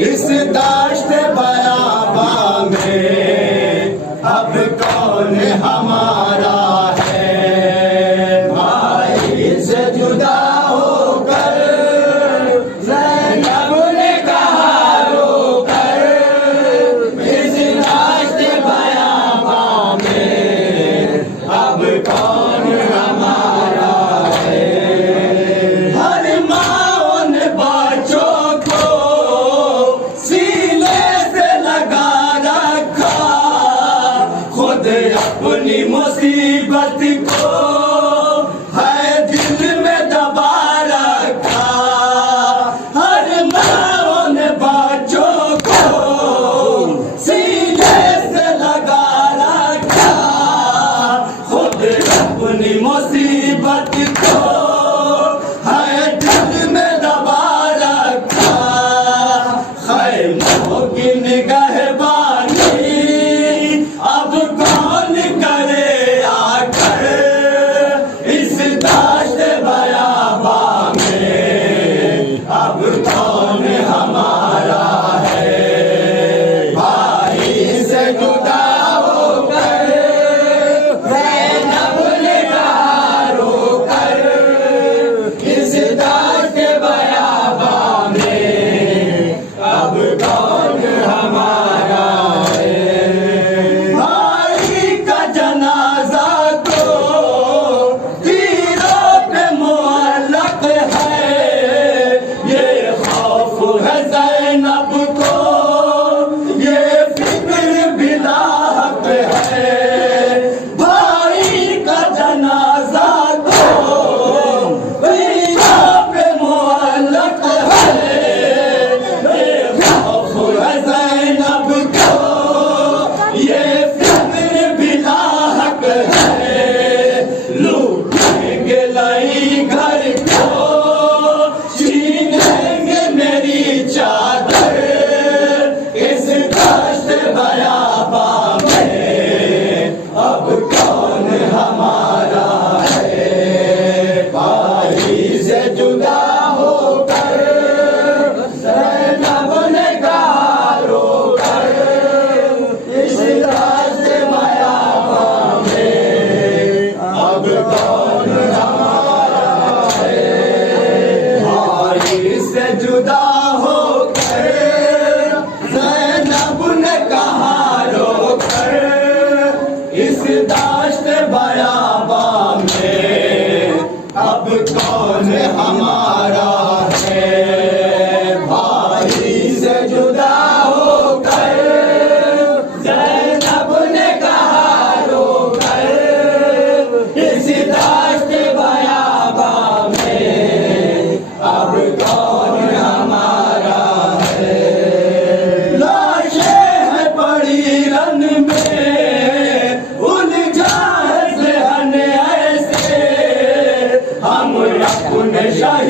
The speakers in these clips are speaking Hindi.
इस दाश्त बयाबा में अब कौन हमारा है। भाई से जुदा होकर ज़ैनब ने कहा रोकर, इस दाश्त बयाबा में अब कौन हमारा है। हर माँ उन बच्चों को सीने से लगा रखा, खुद अपनी मुसीबत को है दिल में दबा रखा। हर माँ उन बच्चों को सीने से लगा रखा, खुद अपनी मुसीबत को है दिल में दबा रखा। खैमों की निगहबानी अब कौन करे आकर, इस दाश्त बयाबा में अब कौन हमारा है। भाई से जुदा होकर ज़ैनब ने कहा रोकर, इस दाश्त बयाबा में अब कौन हमारा है। भाई का जनाजा तो तीरों पे मुअल्लक़ है, ये खौफ है ज़ैनब को, ये फिक्र भी लाहक है। भाई का जनाजा तो तीरों पे मुअल्लक़ है, ये खौफ है ज़ैनब को, ये फिक्र भी लाहक है। लूटेंगे लई घर को, छीनेंगे मेरी चादर, इस दाश्त बयाबा में अब कौन हमारा है। भाई से जुदा होकर ज़ैनब ने कहा रोकर, इस दाश्त बयाबा में अब कौन हमारा है। भाई से जुदा होकर ज़ैनब ने कहा रोकर, इस दाश्त बयाबा में अब कौन हमारा है। भाई से जुदा होकर ज़ैनब ने कहा रोकर, इस दाश्त बयाबा में अब कौन हमारा है। लाशें हैं पड़ी रन में, उलझा है ज़हन ऐसे, हम अपने शहीद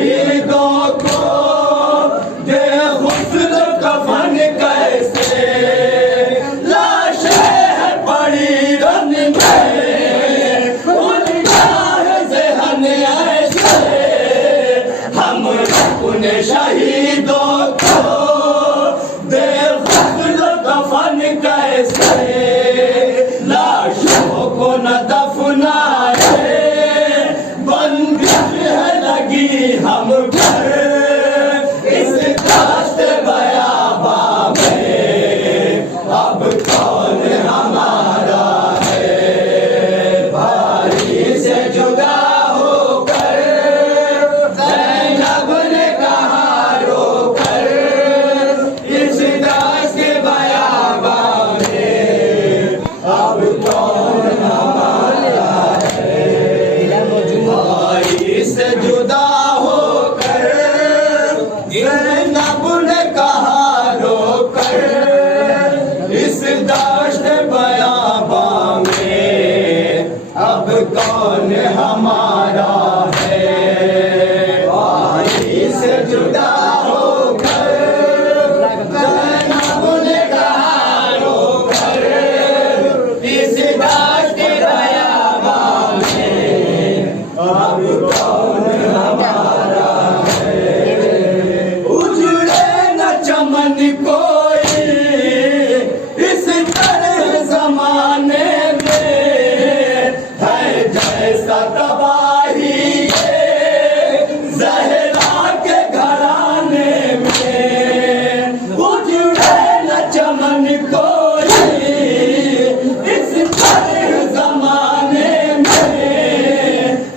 कोई इस तरह जमाने में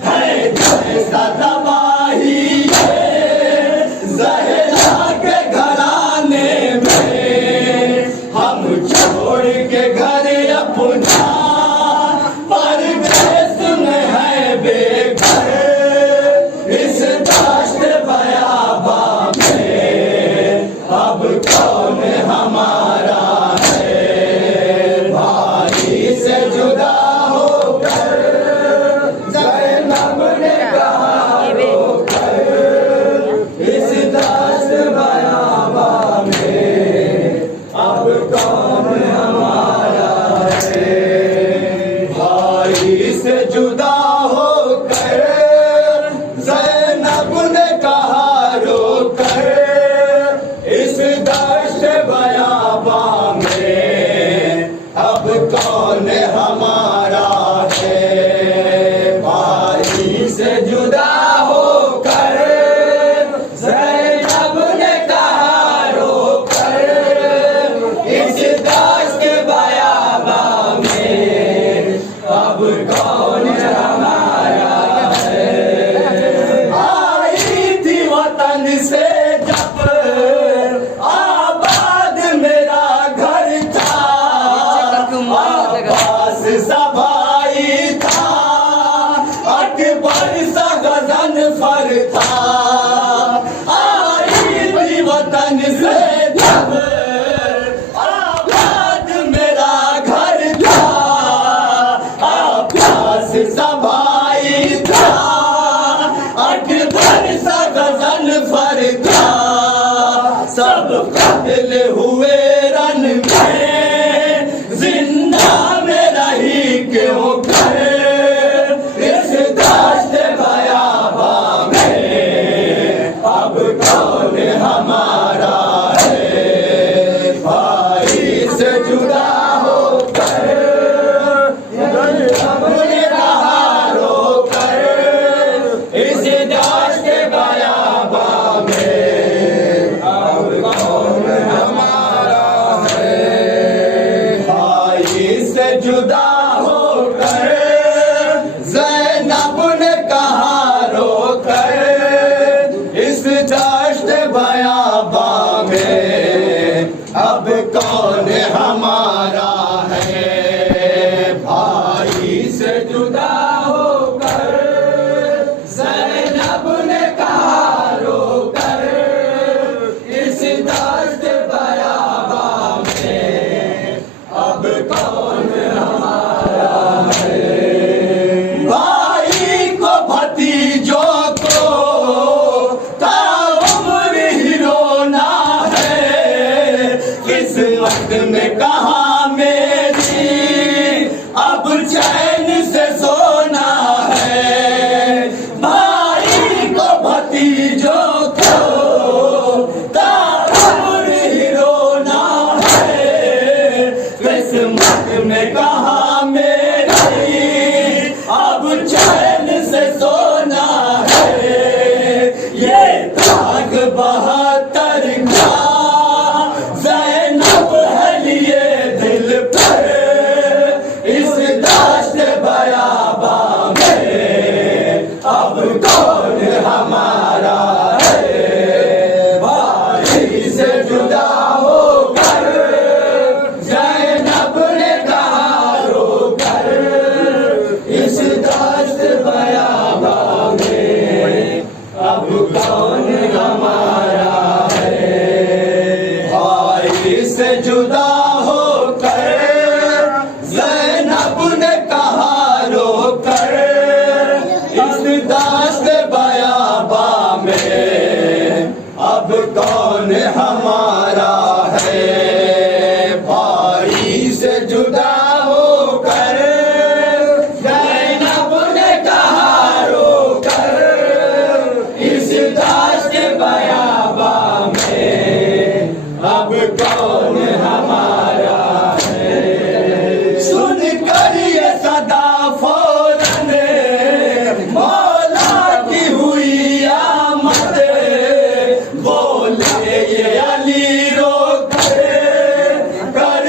है जैसा तबाही है ज़हरा के घराने में। हम छोड़ के घर अपना परदेस में है बेघर इस दाश्त बयाबा में अब कौन हमारा है। भाई से जुदा होकर ज़ैनब ने कहा रोकर इस दाश्त बयाबा में अब कौन हमारा है। भाई से जुदा होकर ज़ैनब ने कहा रोकर इस दश्त बयाबा में अब कौन हमारा है। भाई से जुदा होकर ज़ैनब ने कहा रोकर इस दश्त बयाबा में अब कौन हमारा है। आई थी वतन से जब आबाद मेरा घर था अब्बास सा भाई था अकबर सा गज़नफ़र था। आई थी वतन से जब आबाद मेरा घर था अब्बास सा भाई था अकबर सा गज़नफ़र था। सब कत्ल हुए रन में जिंदा में रही क्यों कर इस दाश्त बयाबा में अब कौन हमारा है। भाई से जुदा होकर अपने कहा रोकर इस दाश्त बयाबा में अब कौन हमारा है। भाई से जुदा होकर ज़ैनब ने कहा रोकर इस दाश्त बयाबा में अब कौन हमारा है। भाई से जुदा होकर ज़ैनब ने कहा रोकर इस दाश्त बयाबा में अब कौन हमारा है। भाई को भतीजों को ताउम्र ही रोना है किस्मत में कहाँ मेरी अब चैन से सोना है। भाई को भतीजों को ताउम्र ही रोना है किस्मत में कहाँ मेरी अब चैन से सोना है। ये दाग 72 का ज़ैनब है लिए दिल पर इस दाश्त बयाबा में अब कौन हमारा है। भाई से जुदा होकर ज़ैनब ने कहा रोकर इस दाश्त बयाबा में अब कौन हमारा है। भाई से जुदा होकर ज़ैनब ने कहा रोकर इस दाश्त बयाबा में अब कौन हमारा है। भाई से जुदा होकर ज़ैनब ने कहा रोकर इस दाश्त बयाबा में अब कौन हमारा है। सुन कर ये सदा फौरन मौला की हुई आमद बोले ये अली रो कर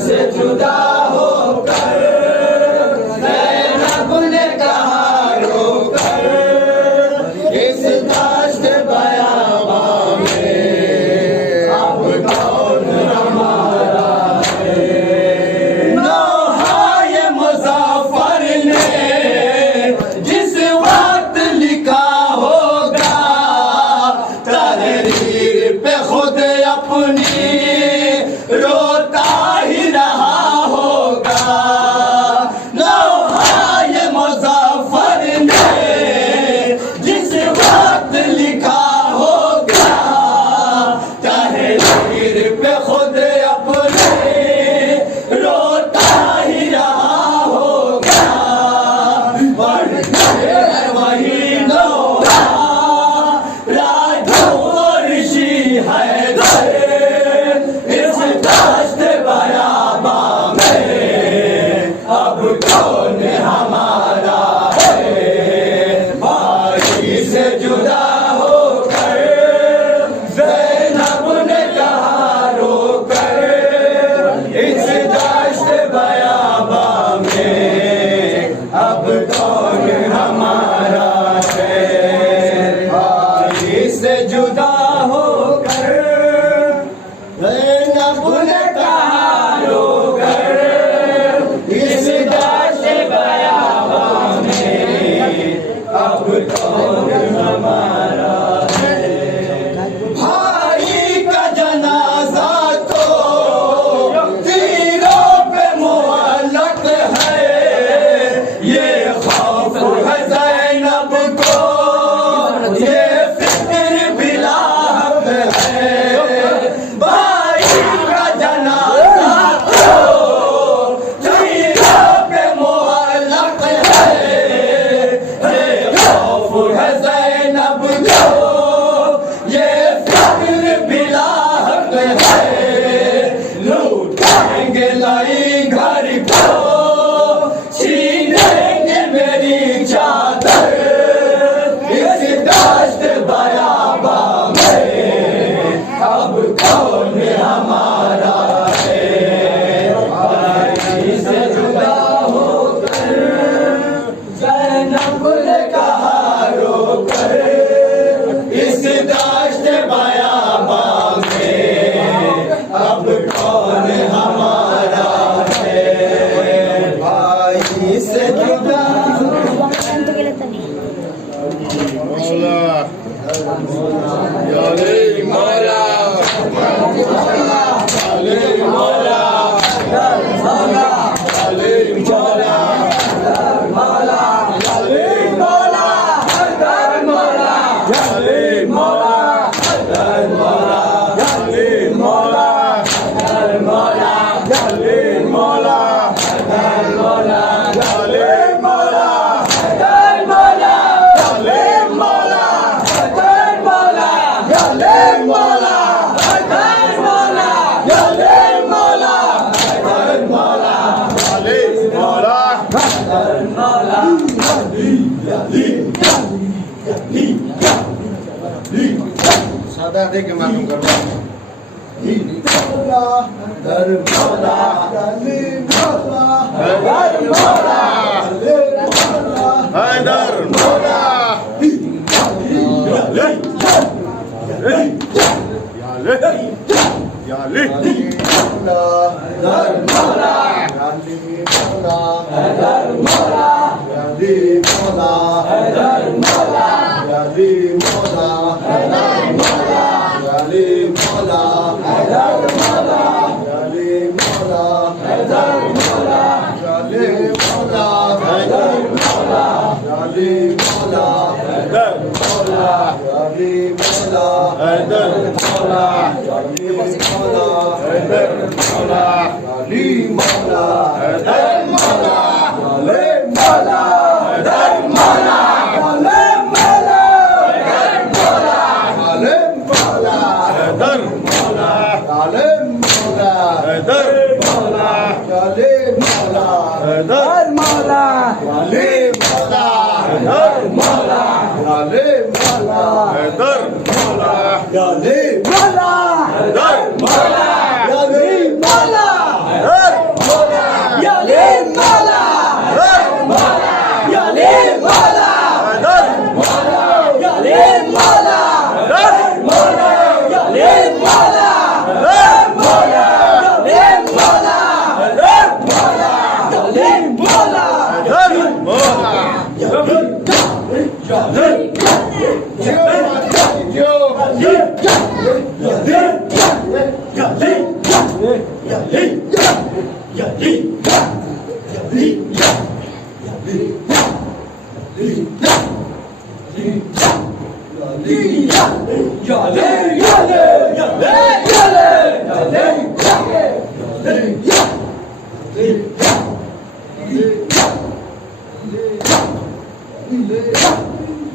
से जुदा होकर ज़ैनब ने कहा रोकर इस दाश्त बयाबा में अब कौन हमारा है। नौहाए मुज़फ़्फ़र ने जिस वक्त लिखा होगा तहरीर पे खुद अपनी रोता ही रहा होगा। नौहाए मुज़फ़्फ़र ने जिस वक्त लिखा होगा तहरीर पे खुद अपने रोता ही रहा होगा। बढ़ते वही नौहा राजू और ऋषि हैदर इस दाश्त बयाबा में अब कौन हमारा है। भाई से जुदा होकर ज़ैनब ने कहा रोकर इस दाश्त बयाबा में अब कौन हमारा है। भाई से जुदा होकर ज़ैनब ने कहा रोकर इस दाश्त बयाबा में अब कौन हमारा है। भाई का जनाजा तो तीरों पे मुअल्लक़ है। ये खौफ है ज़ैनब को ये फिक्र भी लाहक़ है। भाई का जनाजा तो तीरों पे मुअल्लक़ है। ये खौफ है ज़ैनब को ये फिक्र भी लाहक़ है। लूटेंगे लाई घर को छीनेंगे मेरी चादर इस दाश्त बयाबा में अब कौन हमारा है। भाई से जुदा होकर ज़ैनब ने कहा रोकर इस दाश्त बयाबा में अब कौन हमारा है। भाई से जुदा मौला अली मौला अली मौला मौला अली मौला हदर मौला अली मौला हदर मौला अली मौला हदर मौला अली मौला हदर मौला अली मौला हदर मौला अली मौला हदर मौला अली मौला हदर मौला अली मौला हदर मौला अली मौला हदर मौला सादा दे के मालूम करवा हदर मौला अली मौला हदर मौला अली मौला हैदर मौला याली हदर मौला हदर मौला याली मौला हदर मौला याली मौला हदर मौला याली मौला हदर मौला याली मौला हदर मौला याली मौला हदर मौला याली मौला हदर मौला याली मौला हदर मौला याली मौला हदर मौला याली मौला हदर मौला अली मौला हदर मौला अली मौला हदर मौला आलम मौला हदर मौला आलम मौला हदर मौला याली मौला हदर मौला याली मौला हदर मौला याली मौला हदर मौला याली मौला हदर मौला याली मौला हदर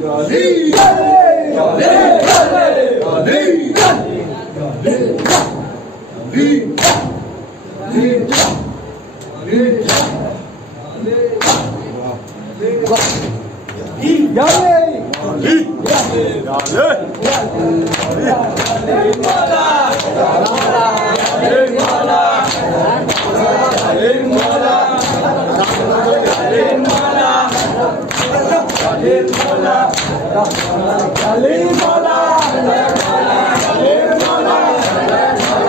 Jolly, jolly, jolly, jolly,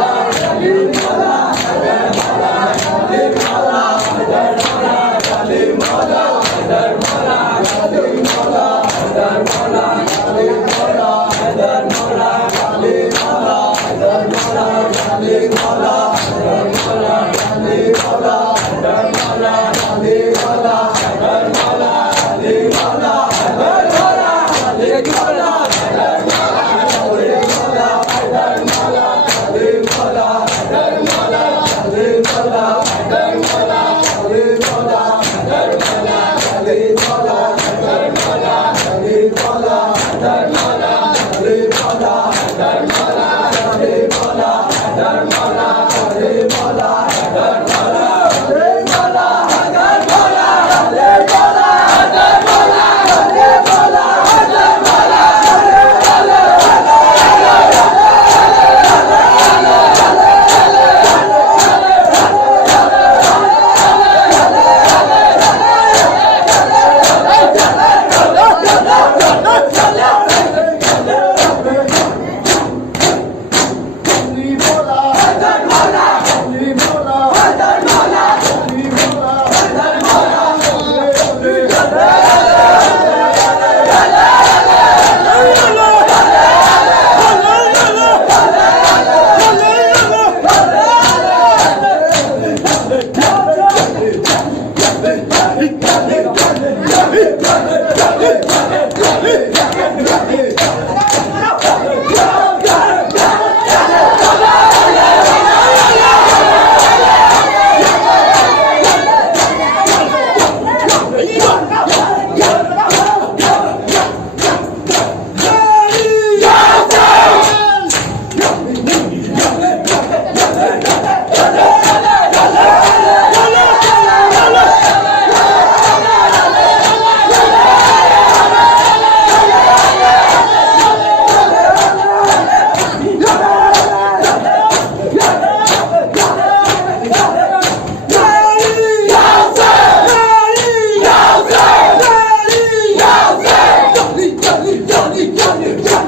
jolly, jolly,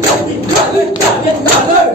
jolly, jolly, jolly,